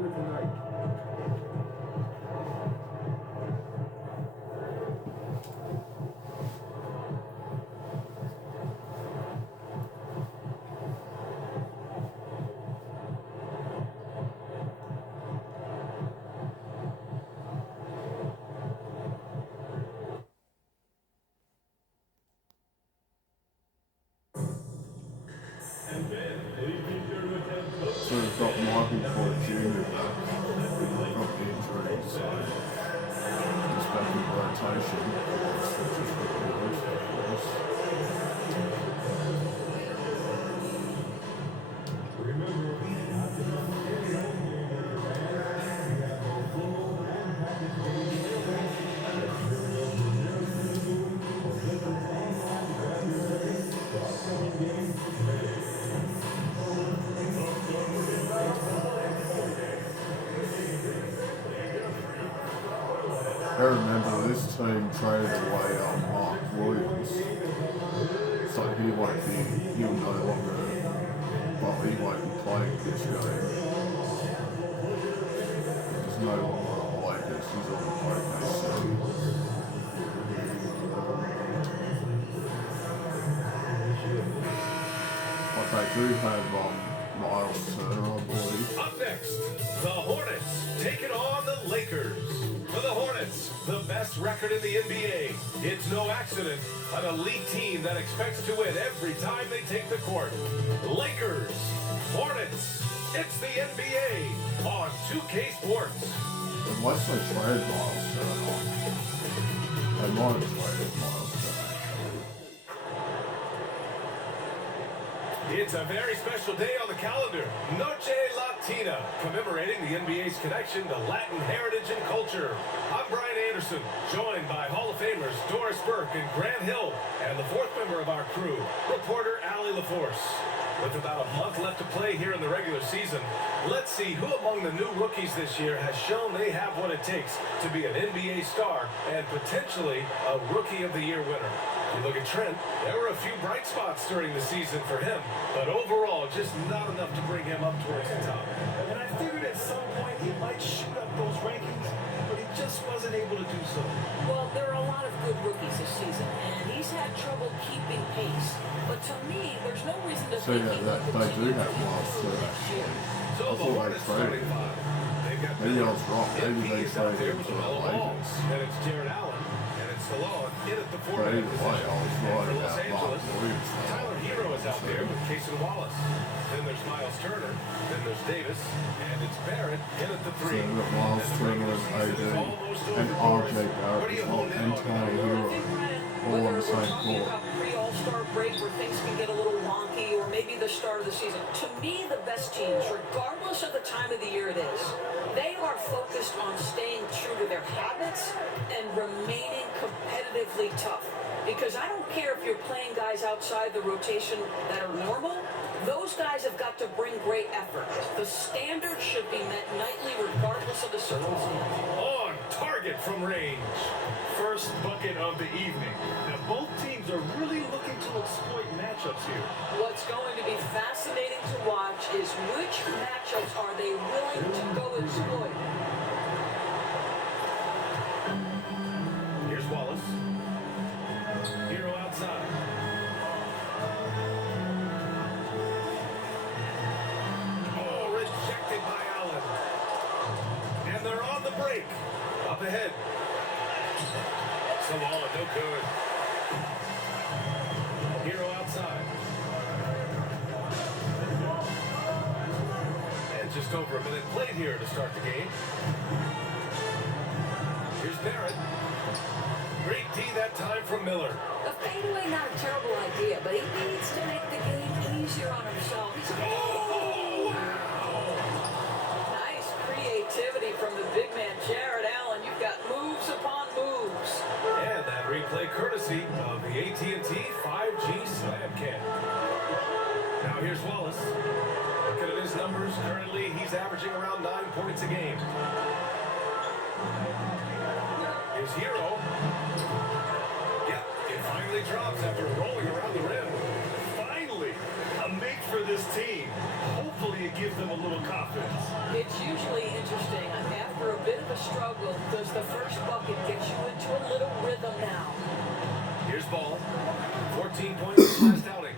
So we've got Michael Porter Jr. back from injury, so he's back in rotation. I remember this team traded away Mark Williams, so he'll no longer, well, he won't be playing this game. He's no longer on the Lakers, he's on the OKC. But they do have Miles Turner, I believe. Up next, the Hornets taking on the Lakers. For the Hornets, the best record in the NBA. It's no accident. An elite team that expects to win every time they take the court. Lakers, Hornets, it's the NBA on 2K Sports. Unless they trade Miles Turner. They might have traded Miles Turner. It's a very special day on the calendar. Noche Latina, commemorating the NBA's connection to Latin heritage and culture. I'm Brian Anderson, joined by Hall of Famers Doris Burke and Grant Hill, and the fourth member of our crew, reporter Allie LaForce. With about a month left to play here in the regular season, let's see who among the new rookies this year has shown they have what it takes to be an NBA star and potentially a Rookie of the Year winner. You look at Trent, there were a few bright spots during the season for him, but overall, just not enough to bring him up towards the top. And I figured at some point he might shoot up those rankings, but he just wasn't able to do so. Well, there are a lot of good rookies this season, and he's had trouble keeping pace. But to me, there's no reason to think he will continue to improve next year. So the Hornets starting five. They've got Maybe I was wrong. Maybe they out there traded with to the the Lakers. Lakers. And it's Jared Allen, and it's Salon in at the But forward either way, I was position. right And for Los about Mark Angeles, Williams. Tyler Hero is out there with Cason Wallace. Then there's Miles Turner. Then there's Davis. And it's Barrett in at the So three. we've got Miles Turner and AD and RJ Barrett as well, and Tyler Hero, all on the same court. Pre-All-Star break where things can get a little wonky, or maybe the start of the season. To me, the best teams, regardless of the time of the year it is, they are focused on staying true to their habits and remaining competitively tough. Because I don't care if you're playing guys outside the rotation that are normal, those guys have got to bring great effort. The standard should be met nightly regardless of the circumstance. On target from range. First bucket of the evening. Now both teams are really looking to exploit matchups here. What's going to be fascinating to watch is which matchups are they willing to go exploit. Here's Wallace. Hero outside. Oh, rejected by Allen. And they're on the break. Up ahead. Salon, no good. Hero outside. And just over a minute played here to start the game. Here's Barrett. Great D that time from Miller. The fadeaway, not a terrible idea, but he needs to make the game easier on himself. Oh, wow. Nice creativity from the big man, Jared Allen. You've got moves upon moves. And that replay courtesy of the AT&T 5G Slam Cam. Now here's Wallace. Looking at his numbers, currently he's averaging around 9 points a game. His Hero. Yep, it finally drops after rolling around the rim. Finally, a make for this team. Hopefully it gives them a little confidence. It's usually interesting. After a bit of a struggle, does the first bucket get you into a little rhythm now? Here's ball. 14 points last outing.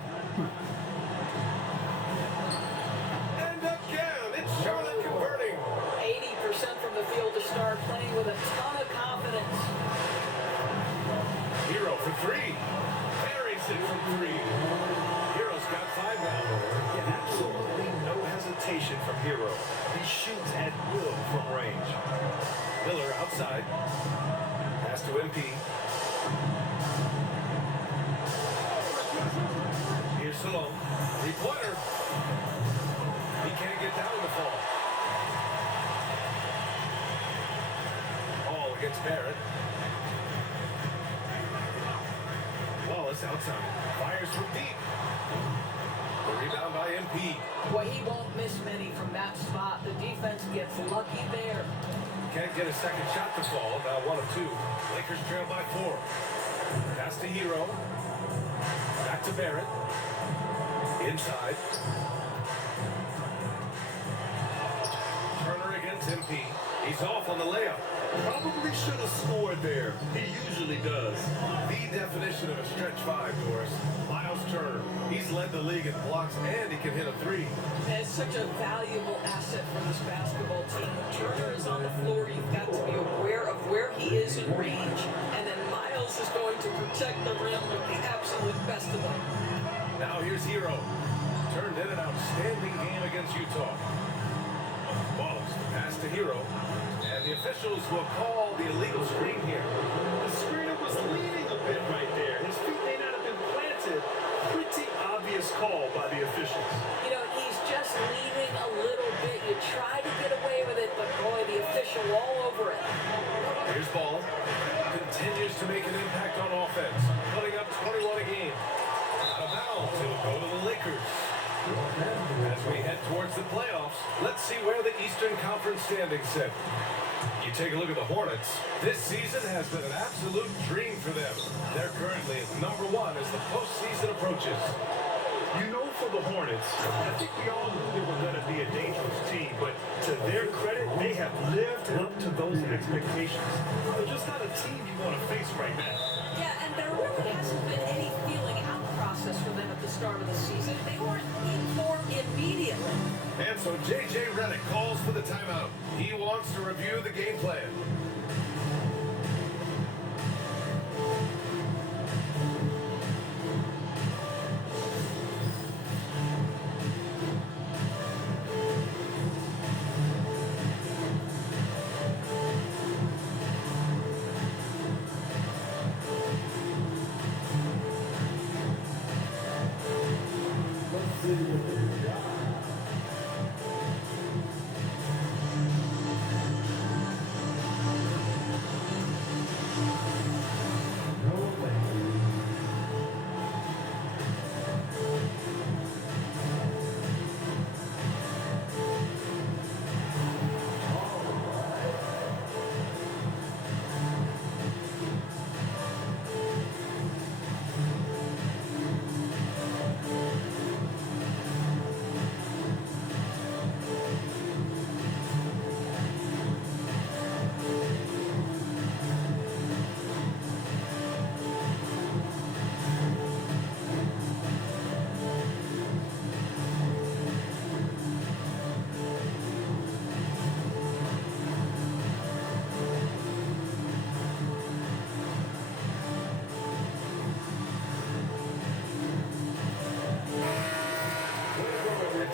And again, it's Charlotte converting. 80% from the field to start, playing with a ton of confidence. Hero for three. Buries it from three. Hero's got 5 now. Yeah, absolutely no hesitation from Hero. He shoots at will from range. Miller outside. Pass to MP. Here's Salome. 3-pointer. He can't get down the fall. Ball against Barrett. Wallace outside. Fires from deep. The rebound by MP. Well, he won't miss many from that spot. The defense gets lucky there. Can't get a second shot to fall. Now 1 of 2. Lakers trail by 4. Pass to Hero. Back to Barrett. Inside. Turner against MP. He's off on the layup. Probably should have scored there. He usually does. The definition of a stretch 5, Doris. Miles Turner. He's led the league in blocks and he can hit a 3. And it's such a valuable asset for this basketball team. When Turner is on the floor, you've got to be aware of where he is in range. And then Miles is going to protect the rim with the absolute best of them. Now here's Hero. Turned in an outstanding game against Utah. Wallace, pass to Hero. And the officials will call the illegal screen here. The screener was leaning a bit right there. His feet may not have been planted. Pretty obvious call by the officials. You know, he's just leaning a little bit. You try to get away with it, but boy, the official all over it. Here's Ball. Continues to make an impact on offense. Putting up 21 a game. Out of bounds. It'll go to the Lakers. As we head towards the playoffs, let's see where the Eastern Conference standings sit. You take a look at the Hornets. This season has been an absolute dream for them. They're currently at number 1 as the postseason approaches. You know, for the Hornets, I think we all knew they were going to be a dangerous team, but to their credit, they have lived up to those expectations. They're just not a team you want to face right now. Yeah, and there really hasn't been any feeling out process for them at the start of the season. They weren't in form immediately. And so J.J. Redick calls for the timeout. He wants to review the game plan.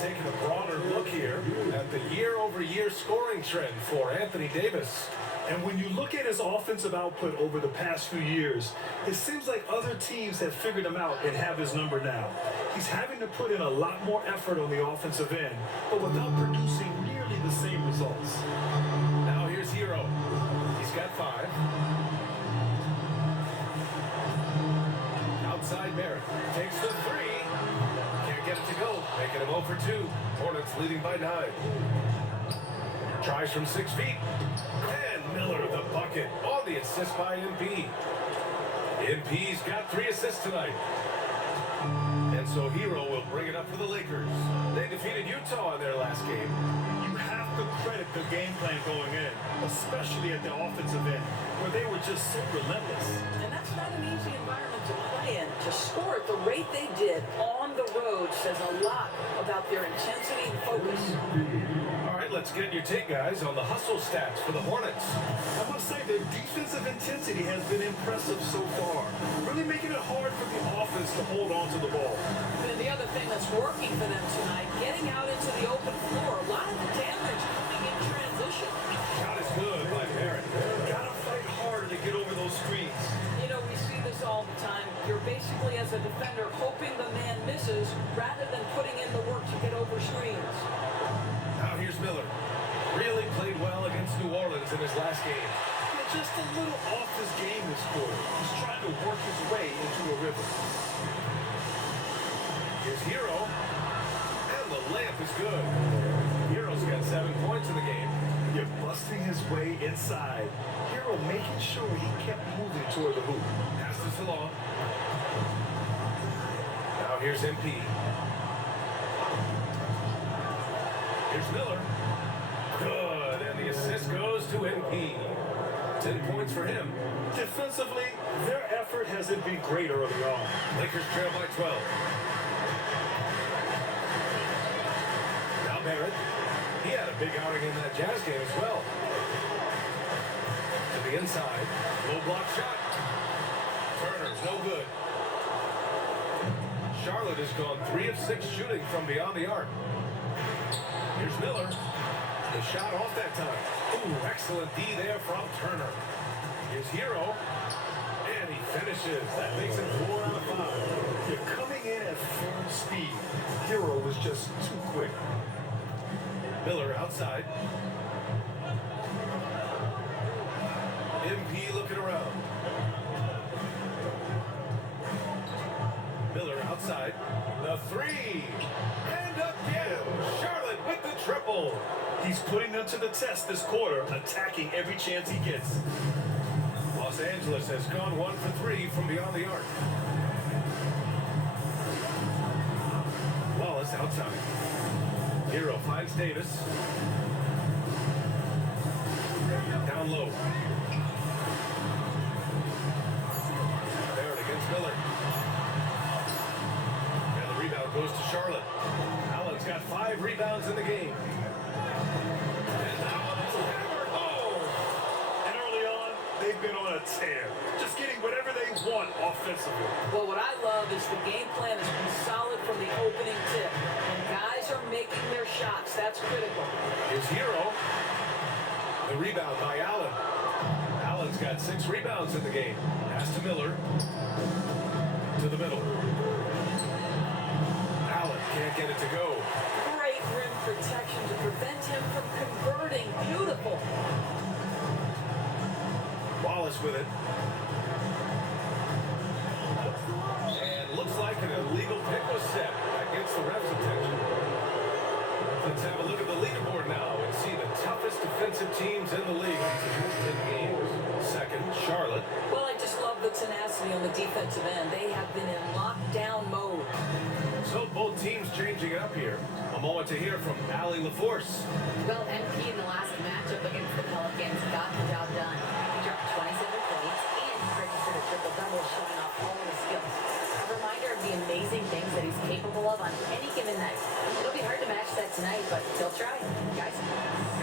Taking a broader look here at the year-over-year scoring trend for Anthony Davis. And when you look at his offensive output over the past few years, it seems like other teams have figured him out and have his number now. He's having to put in a lot more effort on the offensive end, but without producing nearly the same results. Now here's Hero. He's got 5. Outside Barrett takes the 3. Can't get it to go. Making him 0 for 2. Hornets leading by 9. Tries from 6 feet. And Miller the bucket on the assist by MP. MP's got 3 assists tonight. And And so Hero will bring it up for the Lakers. They defeated Utah in their last game. You have to credit the game plan going in, especially at the offensive end, where they were just so relentless. And that's not an easy environment to play in. To score at the rate they did on the road says a lot about their intensity and focus. All right, let's get your take, guys, on the hustle stats for the Hornets. I must say their defensive intensity has been impressive so far, really making it hard for the offense to hold on to the ball. And the other thing that's working for them tonight, getting out into the open floor. A lot of the damage coming in transition. Shot is good by Barrett. Gotta fight harder to get over those screens. You know, we see this all the time. You're basically, as a defender, hoping the man misses rather than putting in the work to get over screens. Now here's Miller. Really played well against New Orleans in his last game. Yeah, just a little off his game this quarter. He's trying to work his way into a rhythm. Here's Hero. And the layup is good. Hero's got 7 points in the game. You're busting his way inside. Hero making sure he kept moving toward the hoop. Pass this along. Now here's MP. Here's Miller. Good, and the assist goes to MP. 10 points for him. Defensively, their effort hasn't been great early on. Lakers trail by 12. Now Barrett. He had a big outing in that Jazz game as well. To the inside. Low block shot. Turner's no good. Charlotte has gone 3 of 6 shooting from beyond the arc. Here's Miller. The shot off that time. Ooh, excellent D there from Turner. Here's Hero. And he finishes. That makes it 4 out of 5. You're coming in at full speed. Hero was just too quick. Miller outside. MP looking around. Miller outside. The 3. And again. Charlotte with the triple. He's putting them to the test this quarter, attacking every chance he gets. Los Angeles has gone 1 for 3 from beyond the arc. Wallace outside. Hero finds Davis. Down low. Barrett against Miller. And the rebound goes to Charlotte. Allen's got 5 rebounds in the game. And now it's hammered home. And early on, they've been on a tear, just getting whatever they want offensively. Well, what I love is the game plan has been solid from the opening tip. And guys are making their shots. That's critical. Here's Hero. The rebound by Allen. Allen's got 6 rebounds in the game. Pass to Miller. To the middle. Allen can't get it to go. Great rim protection to prevent him from converting. Beautiful. Wallace with it. And looks like an illegal pick was set. That gets the ref's attention. Let's have a look at the leaderboard now and see the toughest defensive teams in the league in games. Second, Charlotte. Well, I just love the tenacity on the defensive end. They have been in lockdown mode. So both teams changing it up here. A moment to hear from Allie LaForce. Well, MP in the last matchup against the Pelicans got the job done. He dropped 27 points and registered a triple-double, showing off all of his skills. A reminder of the amazing things that he's capable of on any given night. It'll be hard to match that tonight, but he'll try, guys.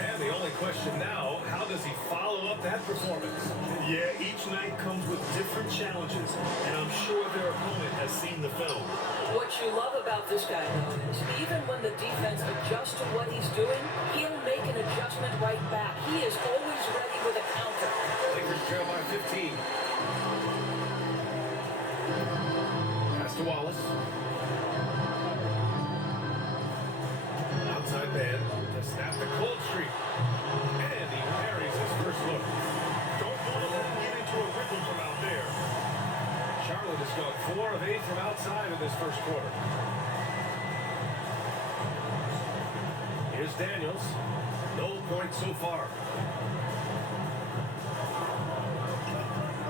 And the only question now, how does he follow up that performance? Yeah, each night comes with different challenges, and I'm sure their opponent has seen the film. What you love about this guy, though, is even when the defense adjusts to what he's doing, he'll make an adjustment right back. He is always ready with a counter. Lakers trail by 15. Pass to Wallace. Outside man to snap the cold streak. And he parries his first look. Don't want to let him get into a rhythm from out there. Charlotte has gone 4 of 8 from outside in this first quarter. Here's Daniels. No points so far.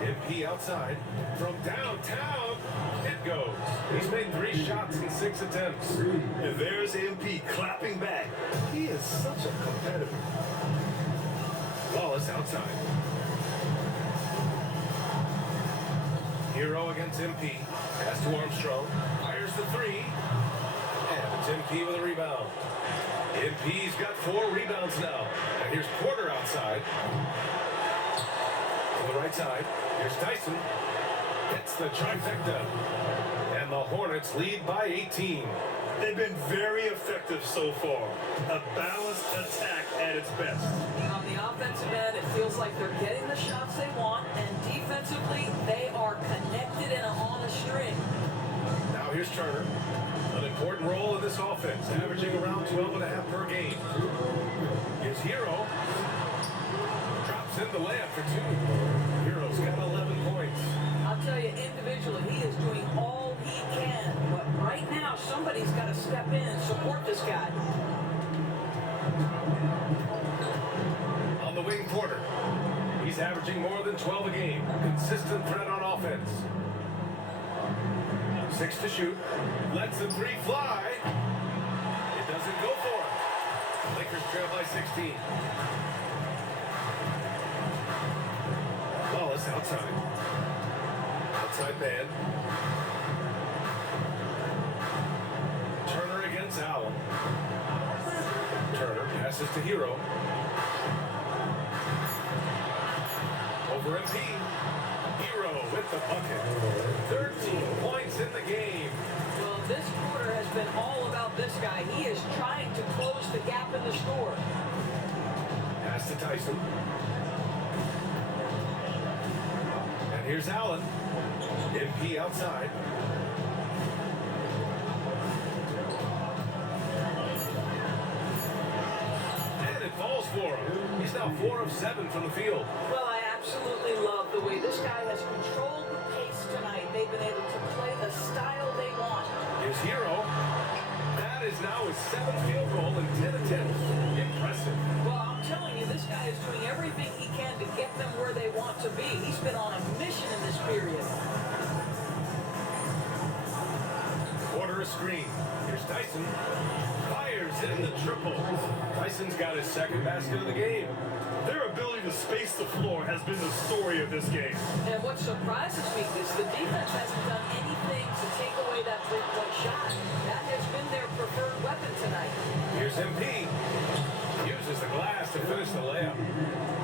MP outside from downtown. It goes. He's made 3 shots in 6 attempts. And there's MP clapping back. He is such a competitor. Ball is outside. Hero against MP. Pass to Armstrong. Fires the 3. And it's MP with a rebound. MP's got 4 rebounds now. And here's Porter outside. To the right side. Here's Tyson. Hits the trifecta. And the Hornets lead by 18. They've been very effective so far. A balanced attack at its best. On the offensive end, it feels like they're getting the shots they want, and defensively, they are connected and on a string. Now here's Turner. An important role in this offense, averaging around 12.5 per game. Here's Hero. Drops in the layup for 2. Hero's got 11 points. I'll tell you, individually, he is doing all he can. But right now, somebody's got to step in and support this guy. On the wing, Porter. He's averaging more than 12 a game. Consistent threat on offense. 6 to shoot. Lets the 3 fly. It doesn't go for it. Lakers trail by 16. Ball is outside. Outside man. Turner against Allen. Turner passes to Hero. Over MP. Hero with the bucket. 13 points in the game. Well, this quarter has been all about this guy. He is trying to close the gap in the score. Pass to Tyson. And here's Allen. MP outside. And it falls for him. He's now 4 of 7 from the field. Well, I absolutely love the way this guy has controlled the pace tonight. They've been able to play the style they want. Here's Hero. That is now his 7th field goal in 10 attempts. Impressive. Well, I'm telling you, this guy is doing everything he can to get them where they want to be. He's been on a mission in this period. Order a screen. Here's Tyson. Fires in the triple. Tyson's got his 2nd basket of the game. Their ability to space the floor has been the story of this game. And what surprises me is the defense hasn't done anything to take away that three-point shot. That has been their preferred weapon tonight. Here's MP. Uses the glass to finish the layup.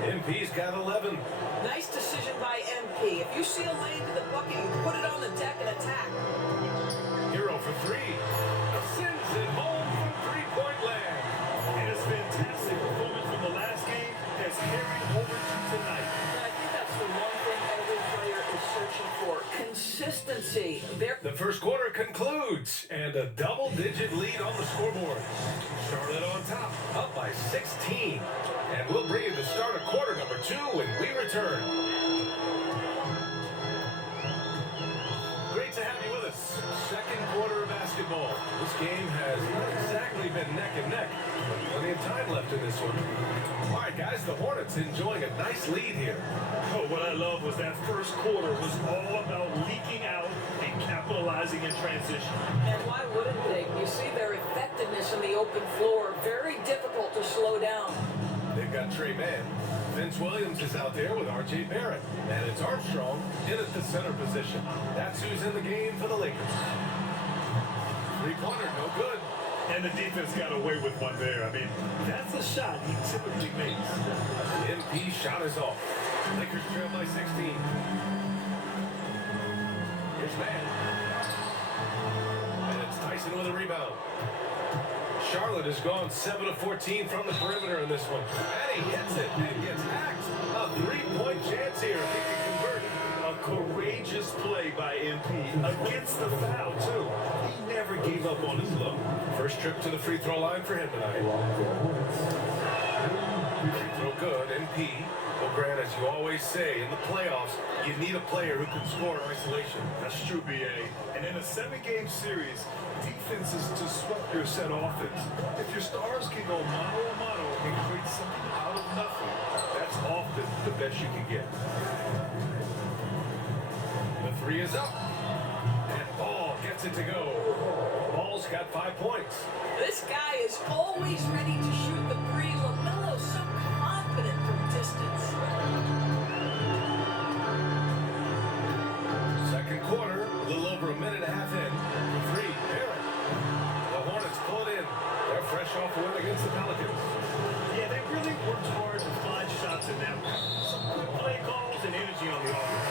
MP's got 11. Nice decision by MP. If you see a lane to the bucket, you put it on the deck and attack. Hero for 3. Sends it home from 3-point land. And his fantastic performance from the last game has carried over to tonight. And I think that's the one thing every player is searching for. Consistency. The first quarter concludes, and a double-digit lead on the scoreboard. Charlotte on top, up by 16. And we'll bring you the start of quarter number 2 when we return. Great to have you with us. Second quarter of basketball. This game has not exactly been neck and neck, but plenty of time left in this one. All right, guys, the Hornets enjoying a nice lead here. Oh, what I love was that first quarter was all about leaking out and capitalizing in transition. And why wouldn't they? You see their effectiveness in the open floor. Very difficult to slow down. They've got Trey Mann. Vince Williams is out there with R.J. Barrett. And it's Armstrong in at the center position. That's who's in the game for the Lakers. Three-pointer, no good. And the defense got away with one there. I mean, that's a shot he typically makes. The MP shot is off. Lakers trail by 16. Here's Mann. And it's Tyson with a rebound. Charlotte has gone 7 of 14 from the perimeter in this one. And he hits it and gets hacked. A 3-point chance here if he can convert. A courageous play by MP against the foul, too. He never gave up on his low. First trip to the free throw line for him tonight. Free throw good, MP. Well, Grant, as you always say, in the playoffs, you need a player who can score in isolation. That's true, B.A. And in a 7-game series, defense is to sweat your set offense. If your stars can go mano-a-mano and create something out of nothing, that's often the best you can get. The 3 is up. gets it to go. Ball's got 5 points. This guy is always ready to shoot the three. LaMelo so confident from distance. Second quarter, a little over a minute and a half in. Three, Barrett. The Hornets pull it in. They're fresh off a win against the Pelicans. Yeah, they really worked hard to find shots in that one. Some good play calls and energy on the offense.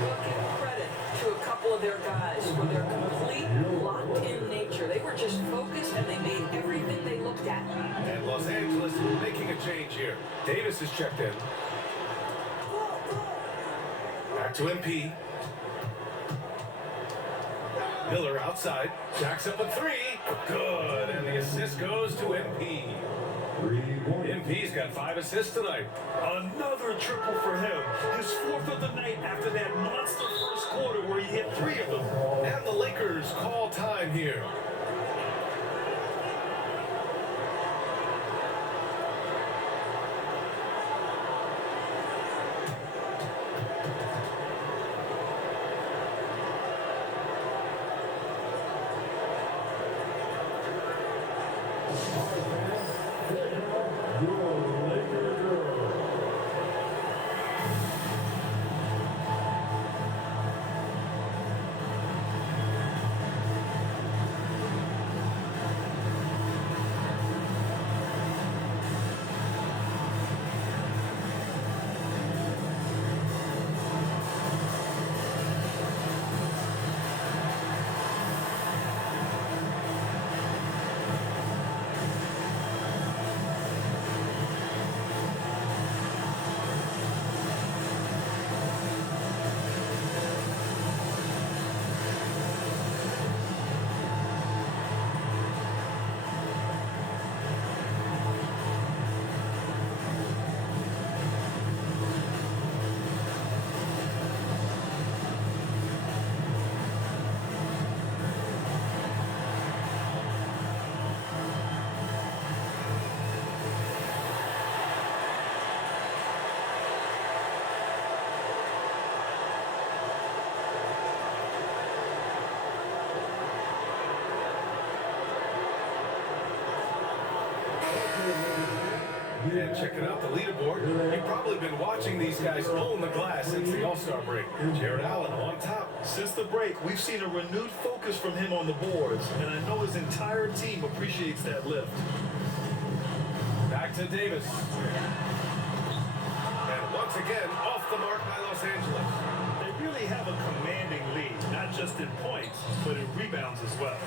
Well, give credit to a couple of their guys for their complete locked-in nature. They were just focused and they made everything they looked at. And Los Angeles making a change here. Davis is checked in. Back to MP. Miller outside. Jacks up a three. Good. And the assist goes to MP. MP's got 5 assists tonight. Another triple for him. His 4th of the night after that monster first quarter where he hit 3 of them. And the Lakers call time here. And checking out the leaderboard, you've probably been watching these guys own the glass since the All-Star break. Jared Allen on top. Since the break, we've seen a renewed focus from him on the boards, and I know his entire team appreciates that lift. Back to Davis. And once again, off the mark by Los Angeles. They really have a commanding lead, not just in points, but in rebounds as well.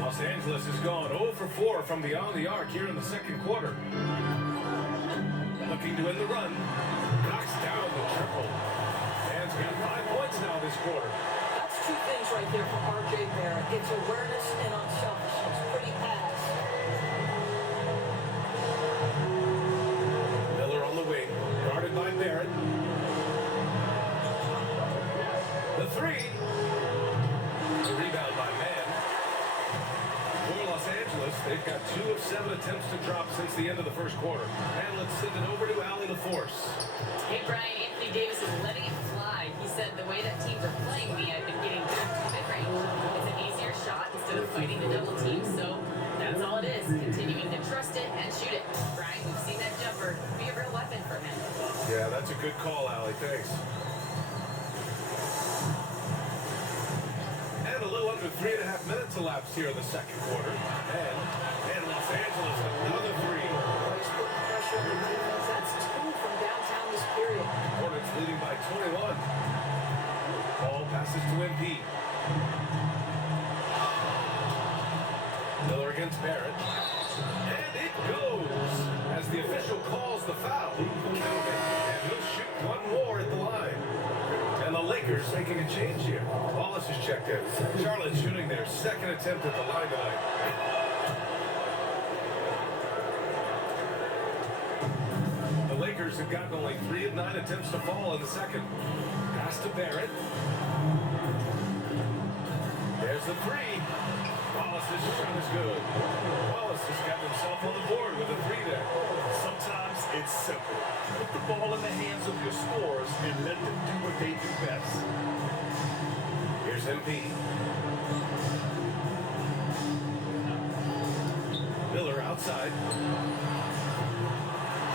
Los Angeles has gone 0 for 4 from beyond the arc here in the second quarter. Looking to win the run. Knocks down the triple. Man's got 5 points now this quarter. That's 2 things right there from R.J. Barrett. It's awareness and unselfishness. Pretty pass. Miller on the wing. Guarded by Barrett. The three. The rebound by Mann. For Los Angeles, they've got 2 of 7 attempts to drop since the end of the first quarter. And let's send it over to Allie LaForce. Hey, Brian, Anthony Davis is letting it fly. He said, the way that teams are playing me, I've been getting good mid-range. It's an easier shot instead of fighting the double team. So that's all it is, continuing to trust it and shoot it. Brian, we've seen that jumper be a real weapon for him. Yeah, that's a good call, Allie. Thanks. And a little under 3.5 minutes elapsed here in the second quarter. And Los Angeles, another three. He's putting pressure on the defense. That's 2 from downtown this period. Hornets leading by 21. Ball passes to MP. Miller against Barrett. And it goes as the official calls the foul. And he'll shoot 1 more at the line. And the Lakers making a change here. Wallace is checked in. Charlotte shooting their 2nd attempt at the line tonight. The Lakers have gotten only 3 of 9 attempts to fall in the second. Pass to Barrett. There's the three. Wallace's shot is good. Wallace has got himself on the board with a 3 there. Sometimes it's simple. Put the ball in the hands of your scorers and let them do what they do best. Here's MP. Miller outside.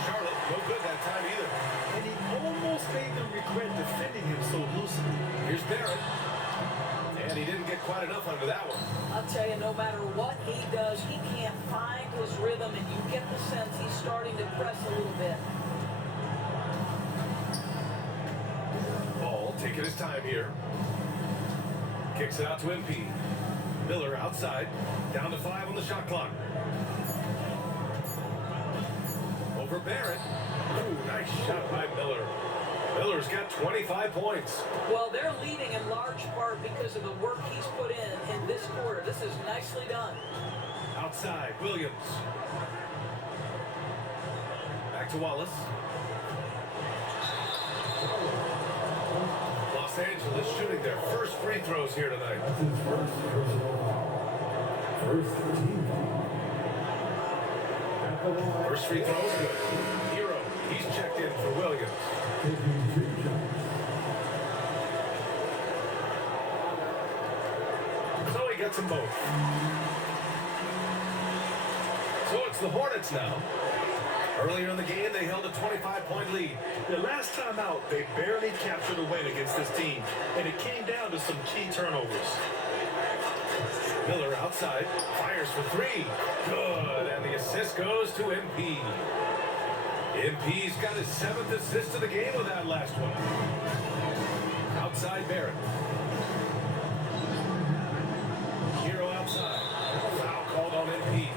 Charlotte, no good that time either. And he almost made them regret defending him so loosely. Here's Barrett. And he didn't get quite enough under that one. I'll tell you, no matter what he does, he can't find his rhythm, and you get the sense he's starting to press a little bit. Ball taking his time here. Kicks it out to MP. Miller outside. Down to 5 on the shot clock. Over Barrett. Ooh, nice shot by Miller. Miller's got 25 points. Well, they're leading in large part because of the work he's put in this quarter. This is nicely done. Outside, Williams. Back to Wallace. Los Angeles shooting their first free throws here tonight. That's his first personal foul. First team foul. At the line. First free throw is good. Hero, he's checked in for Williams. Taking 2 shots. So he gets them both. So it's the Hornets now. Earlier in the game, they held a 25-point lead. The last time out, they barely captured a win against this team, and it came down to some key turnovers. Miller outside, fires for 3. Good, and the assist goes to MP. MP's got his 7th assist of the game with that last one. Outside Barrett. Hero outside. Foul called on MP.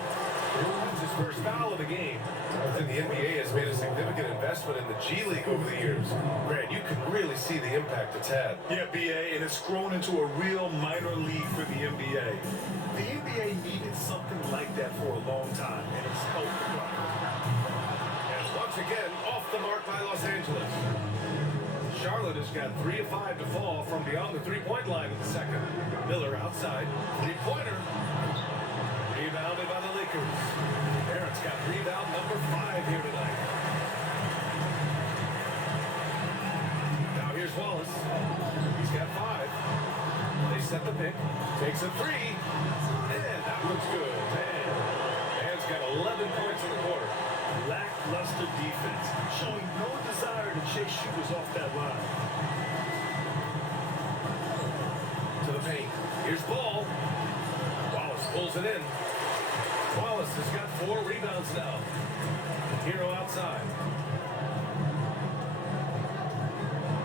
That's his first foul of the game. And the NBA has made a significant investment in the G League over the years. Grant, you can really see the impact it's had. Yeah, BA, and it's grown into a real minor league for the NBA. The NBA needed something like that for a long time, and it's helped the product. As once again, off the mark by Los Angeles. Charlotte has got 3 of 5 to fall from beyond the three-point line in the second. Miller outside, three-pointer. Rebounded by the Lakers. Barrett's got rebound number 5 here tonight. Now here's Wallace. He's got 5. They set the pick. Takes a 3. And that looks good. Man's got 11 points in the quarter. Lackluster defense, showing no desire to chase shooters off that line. To the paint. Here's Ball. Wallace pulls it in. Wallace has got 4 rebounds now. Hero outside.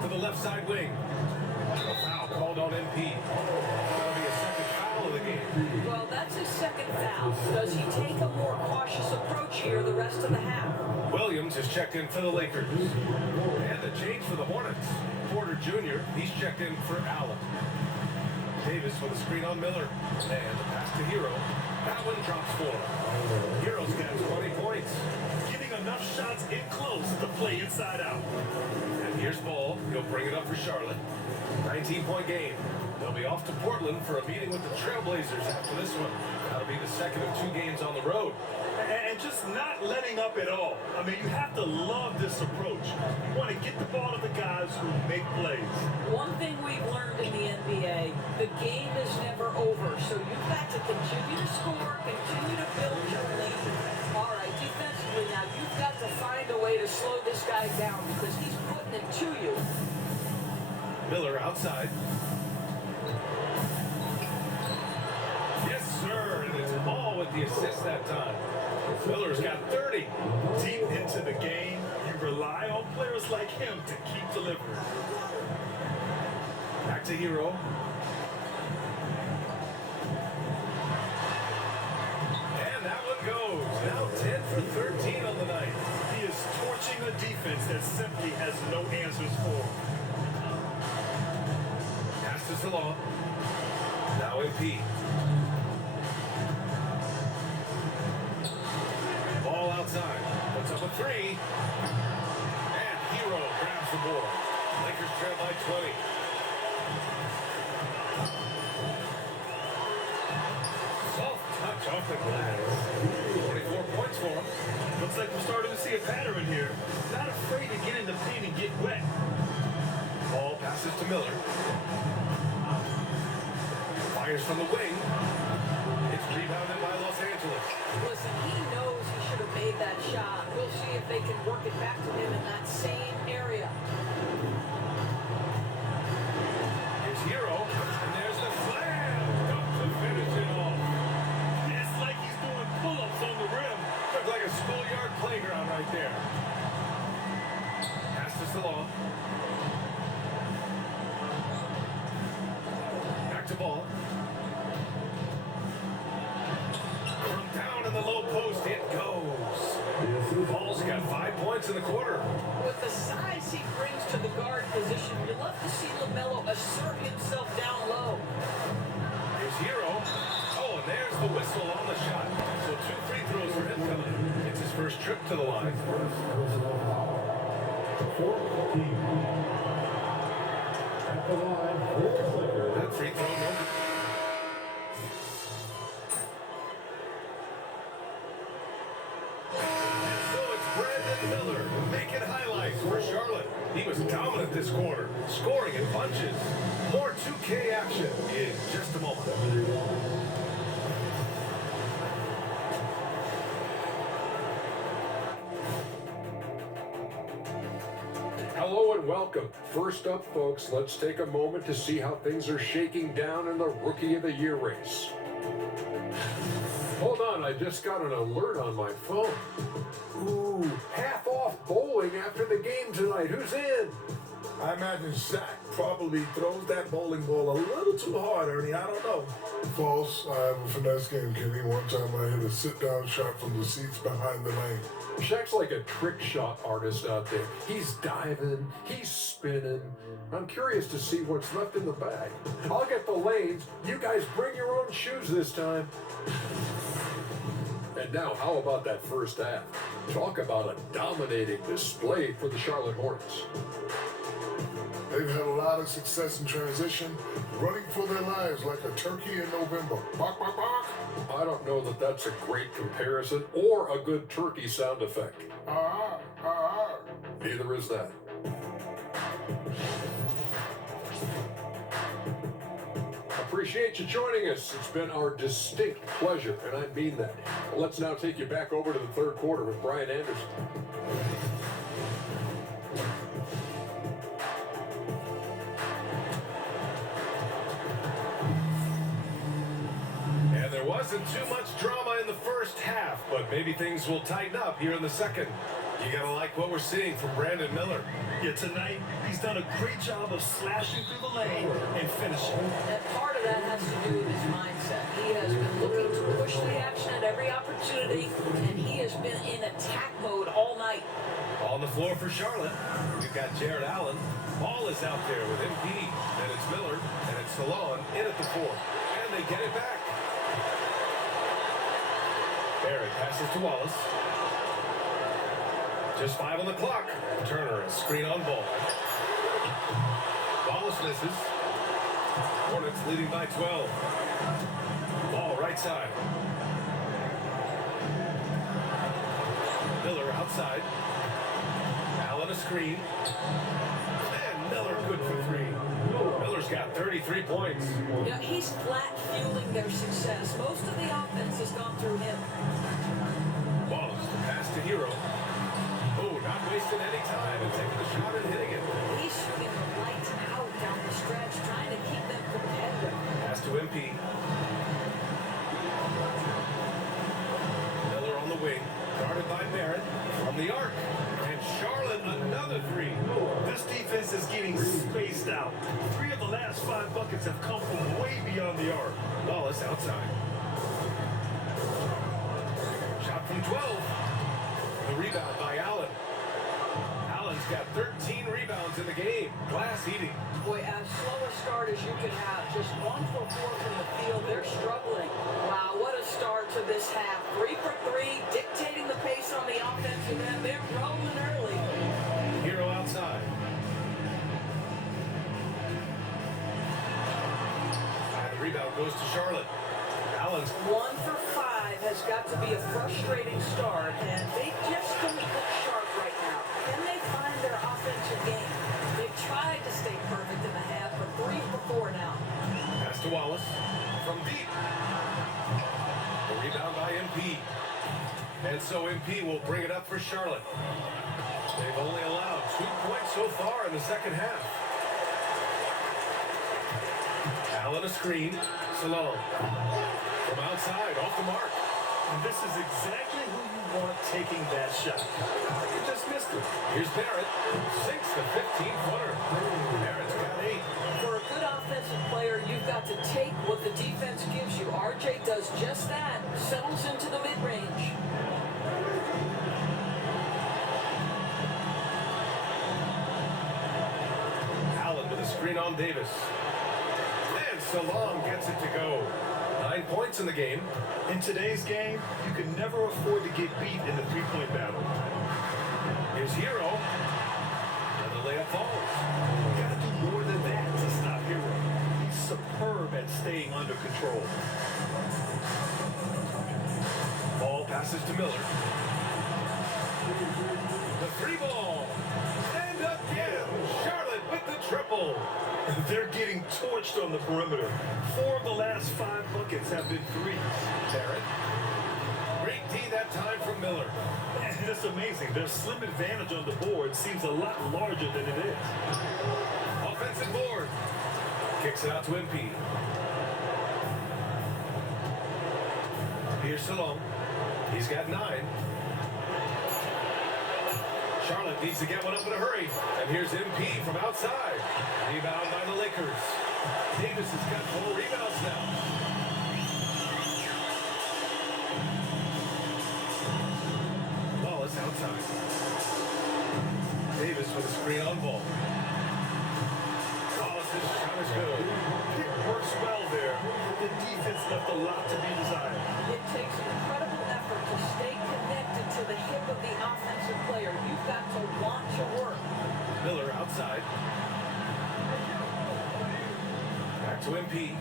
To the left side wing. A foul called on MP. That'll be a second foul of the game. Well, that's his second foul. Does he take a more cautious approach here the rest of the half? Williams has checked in for the Lakers. And the change for the Hornets. Porter Jr., he's checked in for Allen. Davis with a screen on Miller. And a pass to Hero. That one drops 4. Hero's got 20 points. Getting enough shots in close to play inside out. And here's Ball. He'll bring it up for Charlotte. 19-point game. They'll be off to Portland for a meeting with the Trailblazers after this one. That'll be the second of 2 games on the road. And just not letting up at all. I mean, you have to love this approach. You want to get the ball to the guys who make plays. One thing we've learned in the NBA, the game is never over. So you've got to continue to score, continue to build your lead. All right, defensively now, you've got to find a way to slow this guy down because he's putting it to you. Miller outside. Yes, sir. And it's Ball with the assist that time. Miller's got 30. Deep into the game, you rely on players like him to keep delivering. Back to Hero. And that one goes. Now 10 for 13 on the night. He is torching a defense that simply has no answers for him. Pass to Salon. Now MP. Ball outside. Puts up a 3. And Hero grabs the board. Lakers trail by 20. Soft touch off the glass. 24 points for him. Looks like we're starting to see a pattern here. Not afraid to get in the paint and get wet. Ball passes to Miller. Fires from the wing. It's rebounded by Los Angeles. Listen, he knows he should have made that shot. We'll see if they can work it back to him in that same area. Here's Hero, and there's the slam. Up to finish it off. It's like he's doing pull-ups on the rim. Looked like a schoolyard playground right there. Pass to Salon. Back to Ball. From down in the low post, it goes. Ball's got 5 points in the quarter. With the size he brings to the guard position, you love to see LaMelo assert himself down low. Here's Hero. Oh, and there's the whistle on the shot. So 2 free throws for him coming. It's his first trip to the line. First personal foul. The fourth team. At the line, That free throw, no. And so it's Brandon Miller making highlights for Charlotte. He was dominant this quarter, scoring in bunches. More 2K action in just a moment. Hello and welcome. First up, folks, let's take a moment to see how things are shaking down in the Rookie of the Year race. Hold on, I just got an alert on my phone. Ooh, half off bowling after the game tonight. Who's in? I imagine Shaq probably throws that bowling ball a little too hard, Ernie. I don't know. False. I have a finesse game, Kenny. One time I hit a sit-down shot from the seats behind the lane. Shaq's like a trick shot artist out there. He's diving, he's spinning. I'm curious to see what's left in the bag. I'll get the lanes. You guys bring your own shoes this time. And now, how about that first half? Talk about a dominating display for the Charlotte Hornets. They've had a lot of success in transition, running for their lives like a turkey in November. Bark, bark, bark. I don't know that that's a great comparison or a good turkey sound effect. Ah, ah, ah. Neither is that. Appreciate you joining us. It's been our distinct pleasure, and I mean that. Let's now take you back over to the third quarter with Brian Anderson. And there wasn't too much drama in the first half, but maybe things will tighten up here in the second. You gotta like what we're seeing from Brandon Miller. Yeah, tonight, he's done a great job of slashing through the lane and finishing. And part of that has to do with his mindset. He has been looking to push the action at every opportunity, and he has been in attack mode all night. On the floor for Charlotte, we've got Jared Allen. Ball is out there with MP, and it's Miller, and it's Salon in at the 4. And they get it back. Barrett passes to Wallace. Just 5 on the clock. Turner, a screen on Ball. Wallace misses. Hornets leading by 12. Ball right side. Miller outside. Allen a screen. And Miller good for 3. Miller's got 33 points. You know, he's flat fueling their success. Most of the offense has gone through him. Wallace, the pass to Hero. Oh, not wasting any time and taking the shot and hitting it. He's shooting the lights out down the stretch, trying to keep them competitive. Pass to MP. Miller on the wing, guarded by Barrett from the arc. And Charlotte another 3. This defense is getting spaced out. 3 of the last 5 buckets have come from way beyond the arc. Wallace outside. Shot from 12. The rebound by Allen. Allen's got 13 rebounds in the game. Glass eating. Boy, as slow a start as you can have. Just 1 for 4 from the field. They're struggling. Wow, what a start to this half. 3 for 3, dictating the pace on the offensive end. They're rolling early. Hero outside. And the rebound goes to Charlotte. Allen's 1 for 5 has got to be a frustrating start, and they just don't look sharp right now. Can they find their offensive game? They've tried to stay perfect in the half, but 3 for 4 now. pass to Wallace. from deep. The rebound by MP. And so MP will bring it up for Charlotte. They've only allowed 2 points so far in the second half. Allen a screen. Salone. From outside, off the mark. And this is exactly who you want taking that shot. You just missed it. Here's Barrett. Sinks the 15-footer. Barrett's got 8. For a good offensive player, you've got to take what the defense gives you. RJ does just that. Settles into the mid-range. Allen with a screen on Davis. And Salon gets it to go. 9 points in the game. In today's game, you can never afford to get beat in the three-point battle. Here's Hero. And the layup falls. You got to do more than that to stop Hero. He's superb at staying under control. Ball passes to Miller. The 3-ball. And again, Charlotte with the triple. They're getting torched on the perimeter. 4 of the last 5 buckets have been threes. Barrett. Great D that time from Miller. Man, it's amazing. Their slim advantage on the board seems a lot larger than it is. Offensive board. Kicks it out to MP. Here's Salone. He's got 9. Charlotte needs to get one up in a hurry. And here's MP from outside. Rebound by the Lakers. Davis has got 4 rebounds now. Wallace outside. Davis with a screen on ball. Wallace's shot is good. It works well there. The defense left a lot to be desired. It takes incredible effort to stay connected to the hip of the offensive player. You've got to want to work. Miller outside. Back to MP.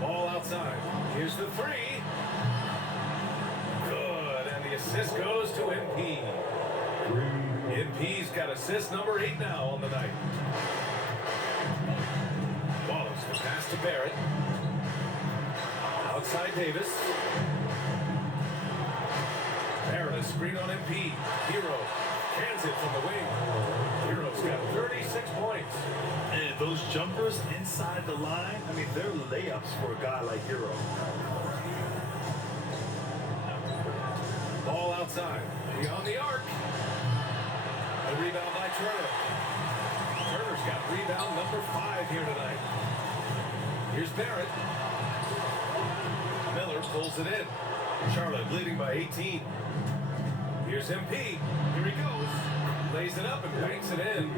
Ball outside. Here's the 3. Good. And the assist goes to MP. MP's got assist number 8 now on the night. Wallace, the pass to Barrett. Outside Davis. Barrett, a screen on MP. Hero cans it from the wing. Hero's got 36 points. And those jumpers inside the line, I mean, they're layups for a guy like Hero. Ball outside. Beyond the arc. A rebound by Turner. Turner's got rebound number 5 here tonight. Here's Barrett. Miller pulls it in. Charlotte leading by 18. Here's MP. Here he goes. Lays it up and banks it in.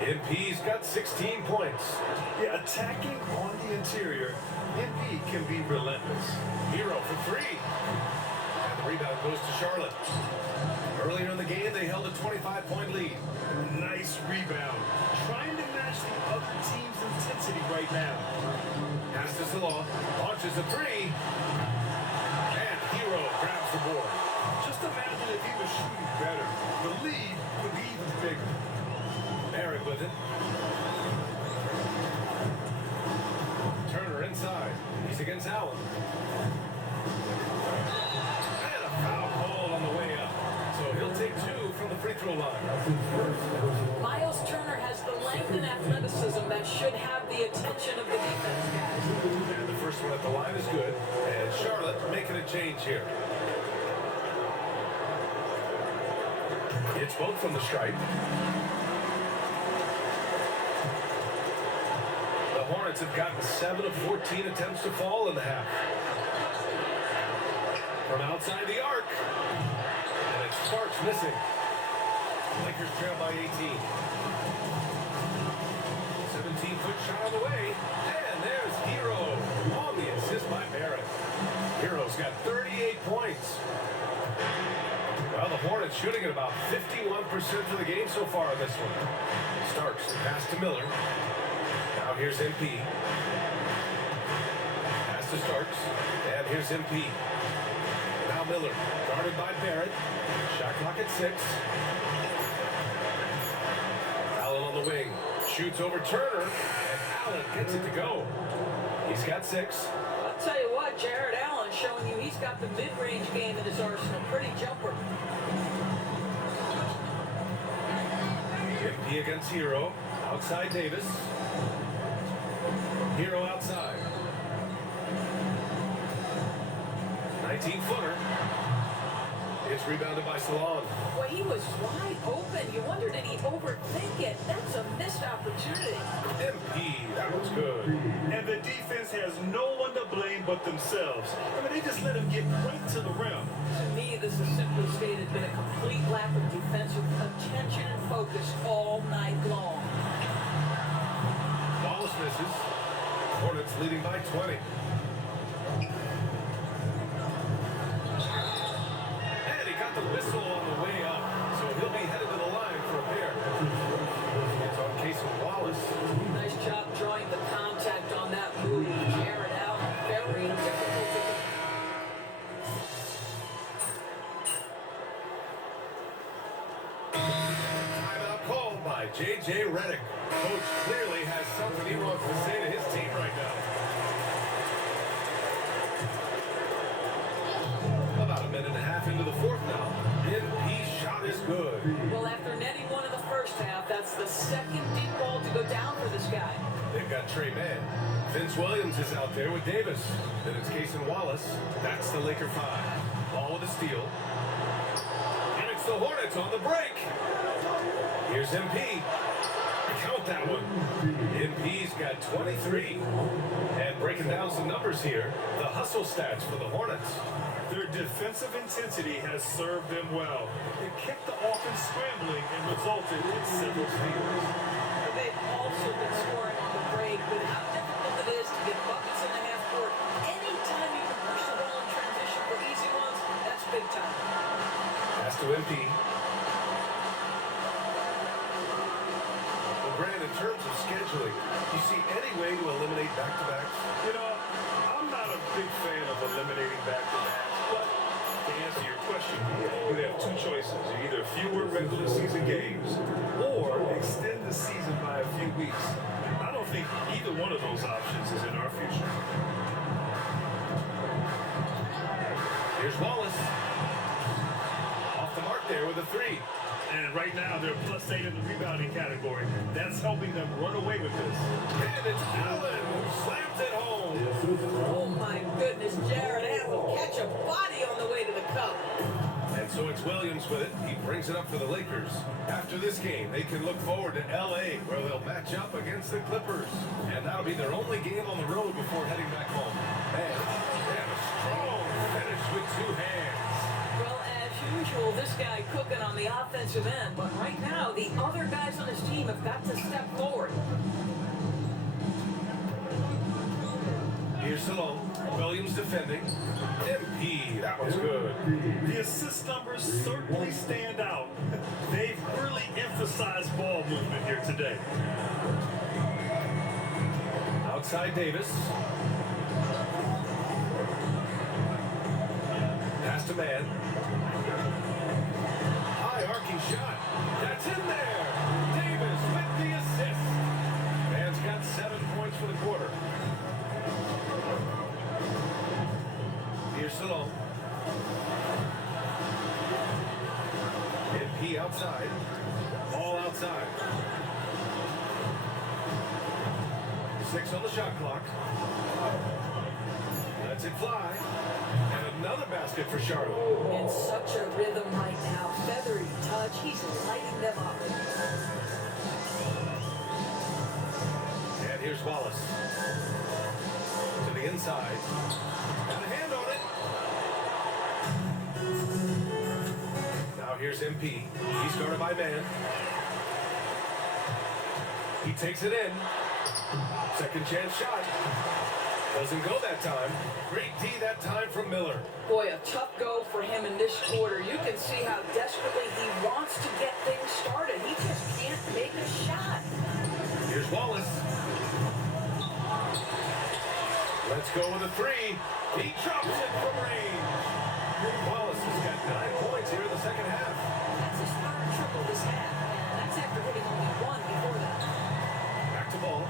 MP's got 16 points. Yeah, attacking on the interior, MP can be relentless. Hero for 3. And the rebound goes to Charlotte. Earlier in the game, they held a 25-point lead. Nice rebound. Trying to match the other team's intensity right now. Pass to Salon. Launches a 3. And Hero grabs the board. Just imagine if he was shooting better. The lead would be even bigger. Barrett with it. Turner inside. He's against Allen. And a foul call on the way up. So he'll take 2 from the free throw line. Miles Turner has the length and athleticism that should have the attention of the defense guys. And the first one at the line is good. And Charlotte making a change here. It's both from the stripe. The Hornets have gotten 7 of 14 attempts to fall in the half. From outside the arc. And it starts missing. Lakers trail by 18. 17-foot shot on the way. And there's Hero on the assist by Barrett. Hero's got 38 points. Well, the Hornets shooting at about 51% of the game so far in this one. Starks, pass to Miller. Now here's MP. Pass to Starks. And here's MP. Now Miller, guarded by Barrett. Shot clock at 6. Allen on the wing. Shoots over Turner, and Allen gets it to go. He's got 6. I'll tell you what, Jared Allen showing you he's got the mid-range game in his arsenal. Pretty jumper. MP against Hero. Outside Davis. Hero outside. 19-footer. It's rebounded by Salon. Well, he was wide open. You wonder, did he overthink it? That's a missed opportunity. MP, that was good. And the defense has no one to blame but themselves. I mean, they just let him get right to the rim. To me, this is simply stated been a complete lack of defensive attention and focus all night long. Wallace misses. Hornets leading by 20. And he got the whistle on the way up, so he'll be headed to the line for a pair. It's on Casey Wallace. Nice job drawing the contact on that move. Jared Allen, very difficult to get. Timeout called by J.J. Redick. Coach clearly has something he wants to say to his team right now. About a minute and a half into the fourth now. NP's shot is good. Well, after netting one in the first half, that's the second deep ball to go down for this guy. They've got Trey Mann. Vince Williams is out there with Davis. Then it's Cason Wallace. That's the Laker 5. Ball with a steal. And it's the Hornets on the break. Here's MP. Count that one. MP's got 23. And breaking down some numbers here, the hustle stats for the Hornets. Their defensive intensity has served them well. It kept the offense scrambling and resulted in several steals. They've also been scoring on the break, but how difficult it is to get buckets in the half court. Anytime you can push the ball in transition for easy ones, that's big time. Pass to MP. Well, Grant, in terms of scheduling, you see any way to eliminate back-to-backs? You know, I'm not a big fan of eliminating back-to-backs, but to answer your question, you have two choices. Either fewer regular season games or extend the season by a few weeks. I don't think either one of those options is in our future. Here's Wallace. Off the mark there with a 3. And right now, they're +8 in the rebounding category. That's helping them run away with this. And it's Allen who slams it home. Oh my goodness, Jared Allen will catch a body on the way to the cup. And so it's Williams with it. He brings it up for the Lakers. After this game, they can look forward to L.A., where they'll match up against the Clippers. And that'll be their only game on the road before heading back home. And they have a strong finish with 2 hands. Well, as usual, this guy cooking on the offensive end, but right now, the other guys on his team have got to step forward. Here's Salone. Williams defending. MP, that was good. The assist numbers certainly stand out. They've really emphasized ball movement here today. Outside Davis. Pass to Mann. High arcing shot. That's in there. Davis with the assist. Mann's got 7 points for the quarter. Here's Salone. MP outside. Ball outside. 6 on the shot clock. Lets it fly. And another basket for Charlotte. In such a rhythm right now. Feathery touch. He's lighting them up. And here's Wallace. To the inside. Got a hand on it. Now here's MP. He's guarded by Mann. He takes it in. Second chance shot. Doesn't go that time. Great D that time from Miller. Boy, a tough go for him in this quarter. You can see how desperately he wants to get things started. He just can't make a shot. Here's Wallace. Let's go with a 3. He drops it from range. Wallace has got 9 points here in the second half. That's his third triple this half, and that's after hitting only 1 before that. ball.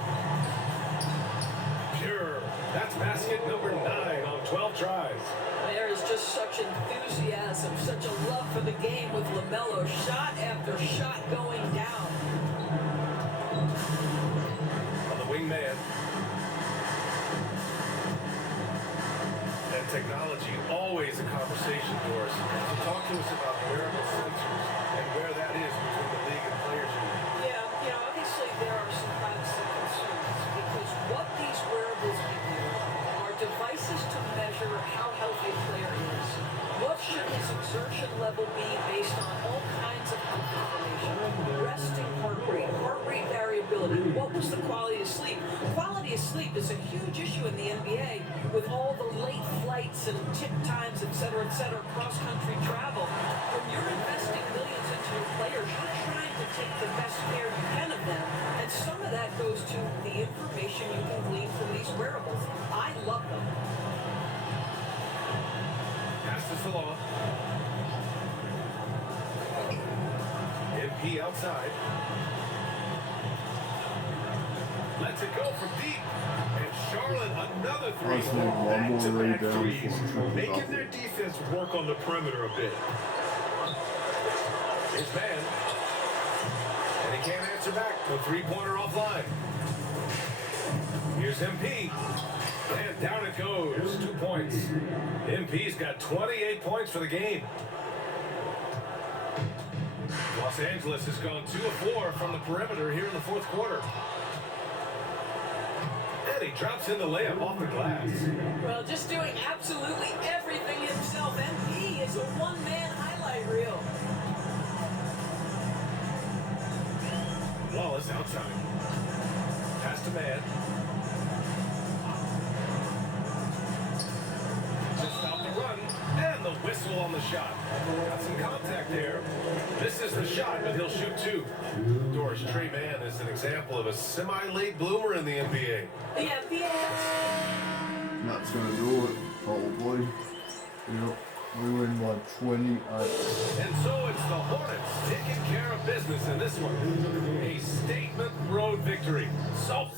Pure. That's basket number 9 on 12 tries. There is just such enthusiasm, such a love for the game with LaMelo. Shot after shot going down. On the wingman. And technology, always a conversation for us. So talk to us about wearable sensors and where that is between the league and players union. Yeah, obviously there are some privacy concerns because what these wearables give you are devices to measure how healthy a player is. What should his exertion level be based on all kinds of health information? Resting heart rate variability. What was the quality of sleep? Quality of sleep is a huge issue in the NBA with all the late flights and tip times, et cetera, cross-country travel. When you're investing millions into your players, you're trying to take the best care you can of them, and some of that goes to the information you can glean from these wearables. I love them. Pass to Salon. MP outside. Lets it go from deep. And Charlotte, another I just need three. one more Back-to-back rebound threes, for making their defense work on the perimeter a bit. His man. And he can't answer back. The three-pointer offline. Here's MP. And down it goes. 2 points. MP's got 28 points for the game. Los Angeles has gone 2 of 4 from the perimeter here in the fourth quarter. And he drops in the layup off the glass. Well, just doing absolutely everything himself. MP is a one-man highlight reel. Wallace outside. Pass to man. Just stop the run. And the whistle on the shot. Got some contact there. This is the shot, but he'll shoot 2. Doris Trey Mann is an example of a semi-late bloomer in the NBA. The NBA. That's going to do it, probably. Yep. We win by 28. And so it's the Hornets taking care of business in this one. A statement road victory. So